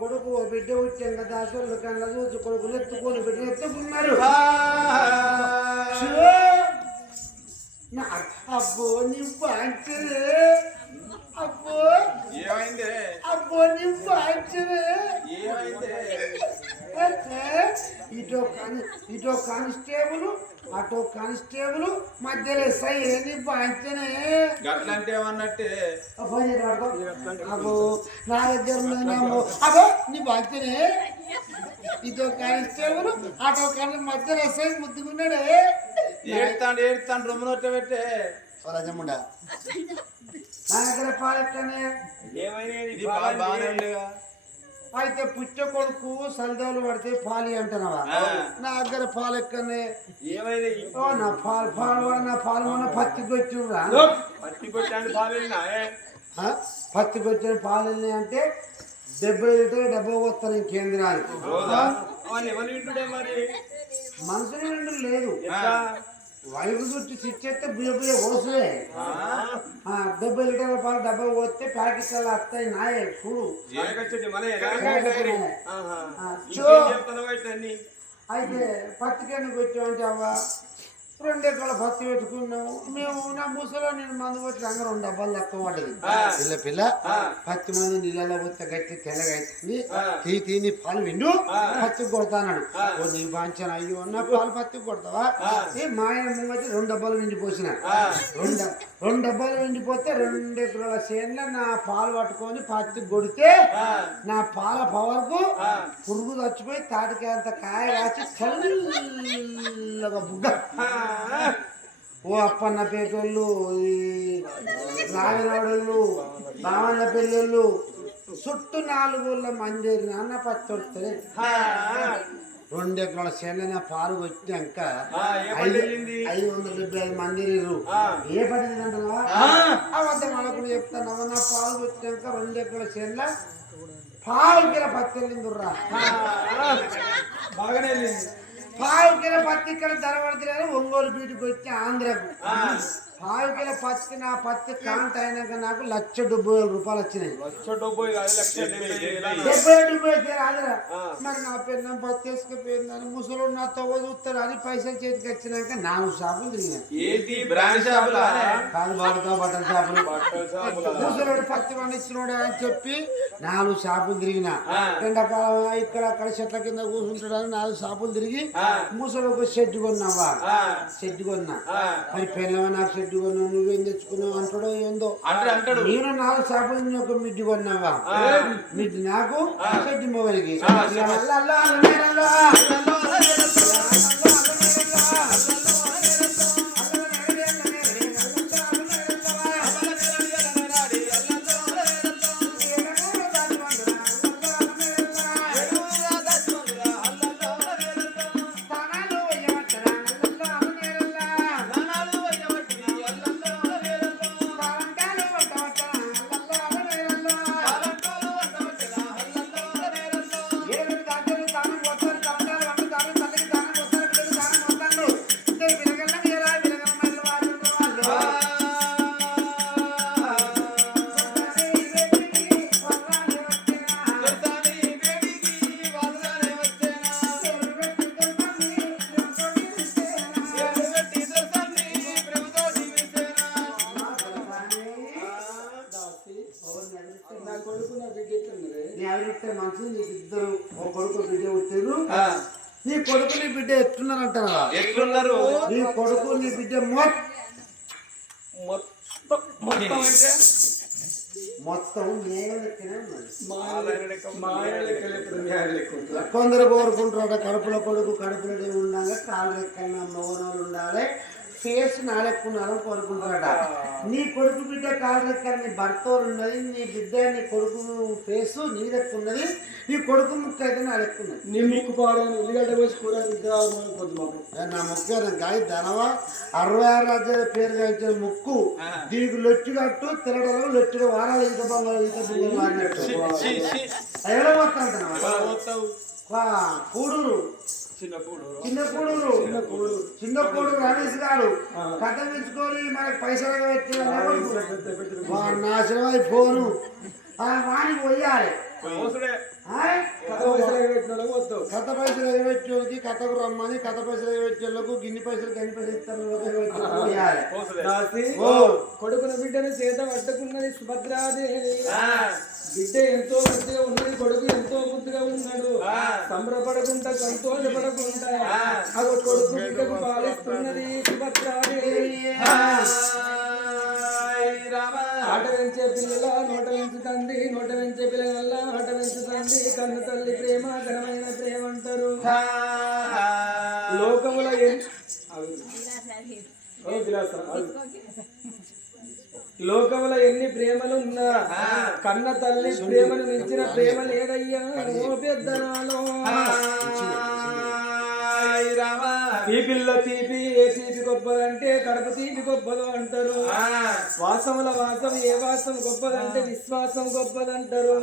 కొడుకు ఓ బిడ్డ వచ్చాం కదా అసలు కళ్ళ చూసి కొడుకులు ఎత్తుకొని బిడ్డ ఎత్తుకున్నారు అబ్బో నీ బాంచరే అబ్బో. ఏమైంది? అబ్బో నీ బాంచరే ఏమైంది? ఇటో కాని ఇటో కానిస్టేబుల్ అటో కానిస్టేబుల్ మధ్యలో ఎస్ఐ నీ బాంచనే గట్లంటే ఏమన్నట్టే? అబ్బో నా దగ్గర అబ్బో నీ బాంచనే ఇటో కానిస్టేబుల్ అటో కాని మధ్యలో ఎస్ఐ ముద్దుకున్నాడే. ఏడుతాండు ఏడుతాండు రొమ్ము నోట పెట్టే. రాజముండ. నా దగ్గర పాలెక్కనే ఉండేగా అయితే పుచ్చ కొడుకు సల్దాలు పడితే పాలి అంటున్నావా. నా దగ్గర పాలెక్కనే ఏమైంది? ఓ నా పాలు పాలు వాడు నా పాలు మన పత్తి ఆ? పత్తికి వచ్చిన పాలు అంటే డెబ్బై లీటర్ డెబ్బై వస్తాను కేంద్రానికి. నిండు లేదు? వైపు చుట్టూ సిచ్చేస్తే బియ్య బియ్య కోసలే ఆ, డెబ్బై లీటర్ల పాలు డెబ్బై పోతే ప్యాకెట్లు వస్తాయి. నాయే చూడు. అయితే పత్తికి ఎందుకు వచ్చామంటే అవ్వ? రెండు ఎకరాల పత్తి పెట్టుకున్నాము మేము నా ముసలో నేను మందు కొట్టి రంగ రెండు డబ్బాలు తక్కువ పడ్డది. పిల్ల పిల్ల పత్తి మంది నీళ్ళలో పోతే గట్టి తెల్లగా అవుతుంది. తీ తీని పాలు విండు. పత్తి కొడతాన్నాడు ఆ. ఓ నీ బాంచాను అయ్యో నా పాలు పత్తి కొడతావా. ఏ మా ఆయన ముంగటి రెండు డబ్బాలు విండిపోసిన. రెండు రెండు డబ్బాలు విండిపోతే రెండు ఎకరాల చేనులో నా పాలు పట్టుకొని పత్తి కొడితే. నా పాల పవర్కు. పురుగు చచ్చిపోయి తాటికాయ అంత కాయ కళ్ళగా బుగ్గ. ఓ అప్పన్న పేటోళ్ళు ఈ నాగరాడోళ్ళు బావన్న పెళ్ళోళ్ళు చుట్టూ నాలుగు మంజరి నాన్న పచ్చొడుతుంది. రెండు ఎకరాల చేనులో పాలు వచ్చినాక ఐదు వందల డెబ్బై ఐదు మందిరు ఆ. ఏ పడింది. అబద్ధం మనకు చెప్తాను నా పాలు వచ్చినాక రెండు ఎకరాల చేనులో పావు కిల పత్తి వెళ్ళిందిరా బాగానే పావుకిన పావు కిల ధర పడుతున్నారు ఒంగోలు బీటుకు వచ్చి ఆంధ్రకు ఆ. పావు కిల పత్తి నా పత్తి కాంట అయినాక నాకు లక్ష డెబ్బై వేల రూపాయలు వచ్చినాయి లక్ష డెబ్బై డెబ్బై రాదురా. మరి నా పెన్నం పత్తి వేసుకుపోయిందని ముసలు నా తవ్వ చూస్తాడు అని పైసలు చేతికి వచ్చినాక నాలుగు షాపులు కాదు వాడుతా బట్టల షాపులు ముసలోడు పత్తి పండించినోడు అని చెప్పి నాలుగు షాపులు తిరిగిన. ఎండాకాలం ఇక్కడ అక్కడ చెట్ల కింద కూర్చుంటాడని నాలుగు షాపులు తిరిగి. ముసలు ఒక షెడ్ కొన్నావా. షెడ్ కొన్నా. మరి నాకు షెడ్ కొన్నావు నువ్వేం తెచ్చుకున్నావు అంటాడో ఏందో అంటాడు నేను నాలుగు షాపుల నుంచి ఒక మిడ్డి కొన్నావా. మిడ్డి నాకు షెడ్ మొగలికి ఇద్దరు కొడుకు బిడ్డ వచ్చారు. నీ కొడుకు నీ బిడ్డ ఎట్లున్నారు? నీ కొడుకు నీ బిడ్డ మొత్తం మొత్తం అంటే? కొందరు కోరుకుంటారట కడుపులో కొడుకు కడుపులో ఉండాలి కాలు రెక్కన మౌనాలు ఉండాలి. ఫేస్ నా లెక్క ఉండాలని కోరుకుంటారట నీ కొడుకు బిడ్డ కాలు రెక్కన నీ భర్త ఉన్నది నీ బిడ్డ నీ కొడుకు ఫేస్ నీ ఉన్నది నీ కొడుకు ముక్క అయితే నా లెక్క ఉన్నది నీ ముక్కు పాడని ఉల్లిగడ్డ వేసి కూర నా ముక్క గాయ ధనవా అరవై ఆరు రాజ్యాల పేరు గాయించిన ముక్కు దీనికి లొట్టి కట్టు తిరగడం లొట్టిగా వారాలు ఈత బంగారు ఈత బంగారు మారినట్టు కూడూరు. చిన్నప్పుడు చిన్న కూడూరు చిన్న కూడూరు రమేష్ గారు. కథ మెచ్చుకొని మనకి పైసలు పెట్టి నాశనం అయిపోను వాణి పోయాలి? కథ పైసలు ఎగబెట్టేళ్ళకి కథకు రమ్మని కథ పైసలు ఎగబెట్టేళ్ళకు గిన్ని పైసలు గన్ని పైసలు ఇస్తారు కొడుకున బిడ్డను చేత పట్టుకున్నది సుభద్రాదేవి బిడ్డ ఎంతో ముద్దుగా ఉన్నది కొడుకు ఎంతో ముద్దుగా ఉన్నాడు. సంబరపడకుండా సంతోషపడకుండా అది కొడుకు బిడ్డకు పాలిస్తున్నది సుభద్రాదేవి ఆట పెంచే పిల్లల నోట పెంచుతంది కన్ను తల్లి ప్రేమ ఘనమైన ప్రేమ అంటారు. లోకముల. లోకముల ఎన్ని ప్రేమలు ఉన్నా కన్న తల్లి ప్రేమను మించిన ప్రేమ లేదయ్యా ఓ పెద్దనాలో. తీపిల్ల తీపి ఏ తీపి గొప్పదంటే కడప తీపి గొప్పదు అంటారు. వాసముల వాసం ఏ వాసం గొప్పదంటే విశ్వాసం గొప్పదంటారు.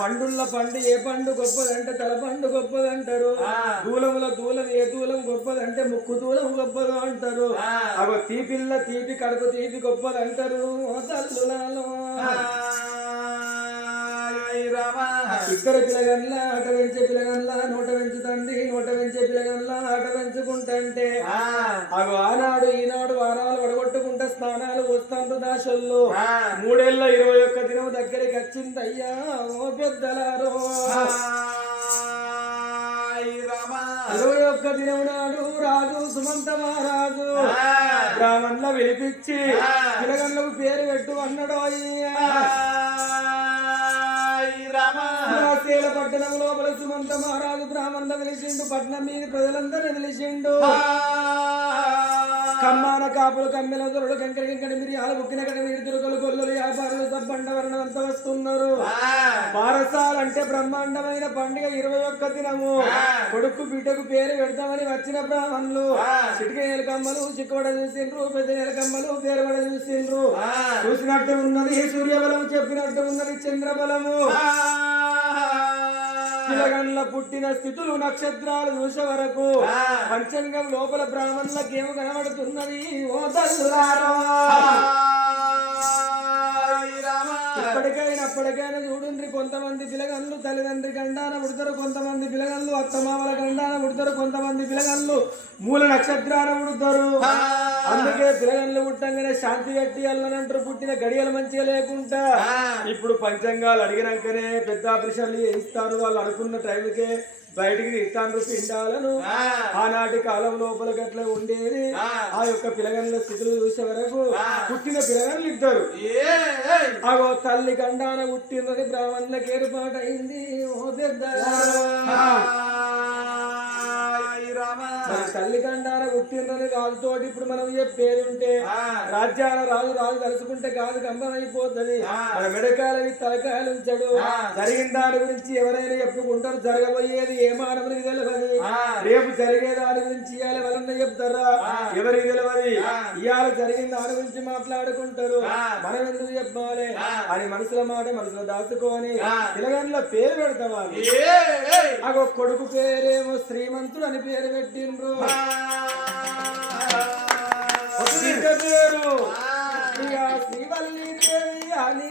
పండుల్ల పండు ఏ పండు గొప్పదంటే తల పండు గొప్పదంటారు. దూలముల దూలం ఏ దూలం గొప్పదంటే ముక్కు దూలం గొప్పదు అంటారు. అగో తీపిల్ల తీపి కడుపు తీపి గొప్పదంటారు. తల్లులలో. ఇద్దరు పిలగన్ల ఆట పెంచే పిలగన్ల నోట పెంచుతండి నోట పెంచే పిలగన్ల ఆట పెంచుకుంటంటే. ఆనాడు ఈనాడు వారాలు దాసల్లో మూడేళ్ళ ఇరవై ఒక్క దినం దగ్గరికి వచ్చింది అయ్యా ఓ పెద్దలారో. ఇరవై ఒక్క దినం నాడు రాజు సుమంత మహారాజు బ్రాహ్మణుల విలిపించి పిలగన్లకు పేరు పెట్టు అన్నాడు అయ్యా. శ్రీకాశీల పట్టణం లోపల సుమంత మహారాజు బ్రాహ్మణ వెలిసిండు పట్నం మీద ప్రజలందరూ వెలిసిండు కమ్మాన కాపులు కమ్మెల దొరడు కంకర కంకడి మిరియాల బుక్కిన కడ మీరు దుర్గలు గొల్లలు వ్యాపారులు సబ్బండ వర్ణం అంతా వస్తున్నారు. బారసాలు అంటే బ్రహ్మాండమైన పండుగ ఇరవై ఒక్క దినము. కొడుకు బిడ్డకు పేరు పెడతామని వచ్చిన బ్రాహ్మణులు. చిటిక కమ్మలు చిక్కుబడ చూసిండ్రు పెద్ద కమ్మలు పేరుబడ చూసిండ్రు. చూసినట్టు ఉన్నది సూర్యబలం చెప్పినట్టు ఉన్నది చంద్రబలము. పిలగండ్ల పుట్టిన స్థితులు నక్షత్రాలు చూసే వరకు పంచంగం లోపల బ్రాహ్మణులకు ఏమి కనబడుతున్నది. ఓ తల్లులారా. ఇప్పటికైనా అప్పటికైనా చూడండి కొంతమంది పిలగన్లు తల్లిదండ్రి గండాన పుడతారు కొంతమంది పిలగన్లు అత్తమామల గండాన పుడతారు కొంతమంది పిలగన్లు మూల నక్షత్రాన పుడతారు అందుకే పిలగన్లు పుట్టంగానే శాంతి కట్టి అల్లనంటారు పుట్టిన గడియలు మంచిగా లేకుండా. ఇప్పుడు పంచంగాలు అడిగినాకనే పెద్ద ఆపరేషన్లు చేయిస్తారు వాళ్ళు అనుకున్న టైంకే బయటికి తీస్తాను పిండాలను ఆనాటి కాలం లోపల గట్ల ఉండేది. ఆ. యొక్క పిలగన్ల స్థితులు చూసే వరకు పుట్టిన పిలగన్లు ఇద్దరు. అగో తల్లి గండాన పుట్టినది బ్రాహ్మణులకు ఏర్పాటు అయింది ఓ పెద్ద మరి తల్లి రాజుతోటి ఇప్పుడు మనం చెప్పేది ఉంటే రాజ్యాల రాజు రాజు తలుచుకుంటే గాజు గంభం అయిపోతుంది మన మెడకాయలవి తలకాయలు ఉంచడు. జరిగిన దాని గురించి ఎవరైనా చెప్పుకుంటారు. జరగబోయేది ఏ మానవునికి తెలియదు రేపు జరిగే దాని గురించి ఇవాళ ఎవరన్నా చెప్తారా? ఎవరికి తెలియదు ఇవాళ జరిగిన దాని గురించి మాట్లాడుకుంటారు. మనం ఎందుకు చెప్పాలి? అని మనసుల మాట మనసులో దాచుకొని పిల్లగాండ్ల పేరు పెడతావాలి అగో కొడుకు పేరేమో శ్రీమంతుడు అని పేరు పెట్టిండ్రు. శ్రీవల్లి దేవి అని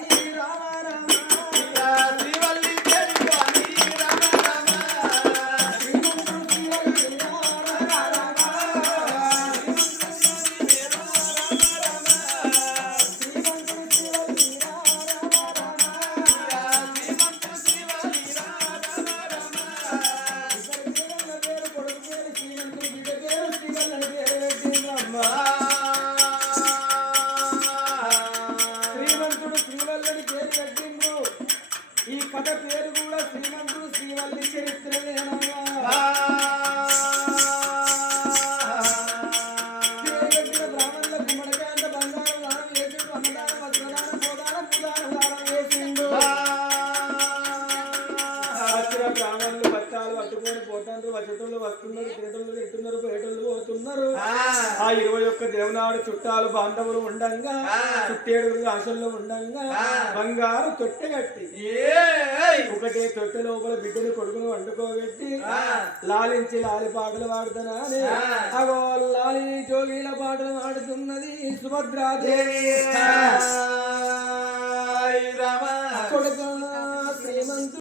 ఒక్క దేవనాడు చుట్టాలు బాంధవులు ఉండంగా చుట్టేడుగురు ఆశల్లో ఉండంగా బంగారు తొట్టె కట్టి ఒకటే తొట్టె లోపల బిడ్డను కొడుకును వండుకోబెట్టి లాలించి లాలి పాటలు పాడుతున్నా అగో లాలి జోగిల పాటలు పాడుతున్నది సుభద్రాదేవి కొడుకు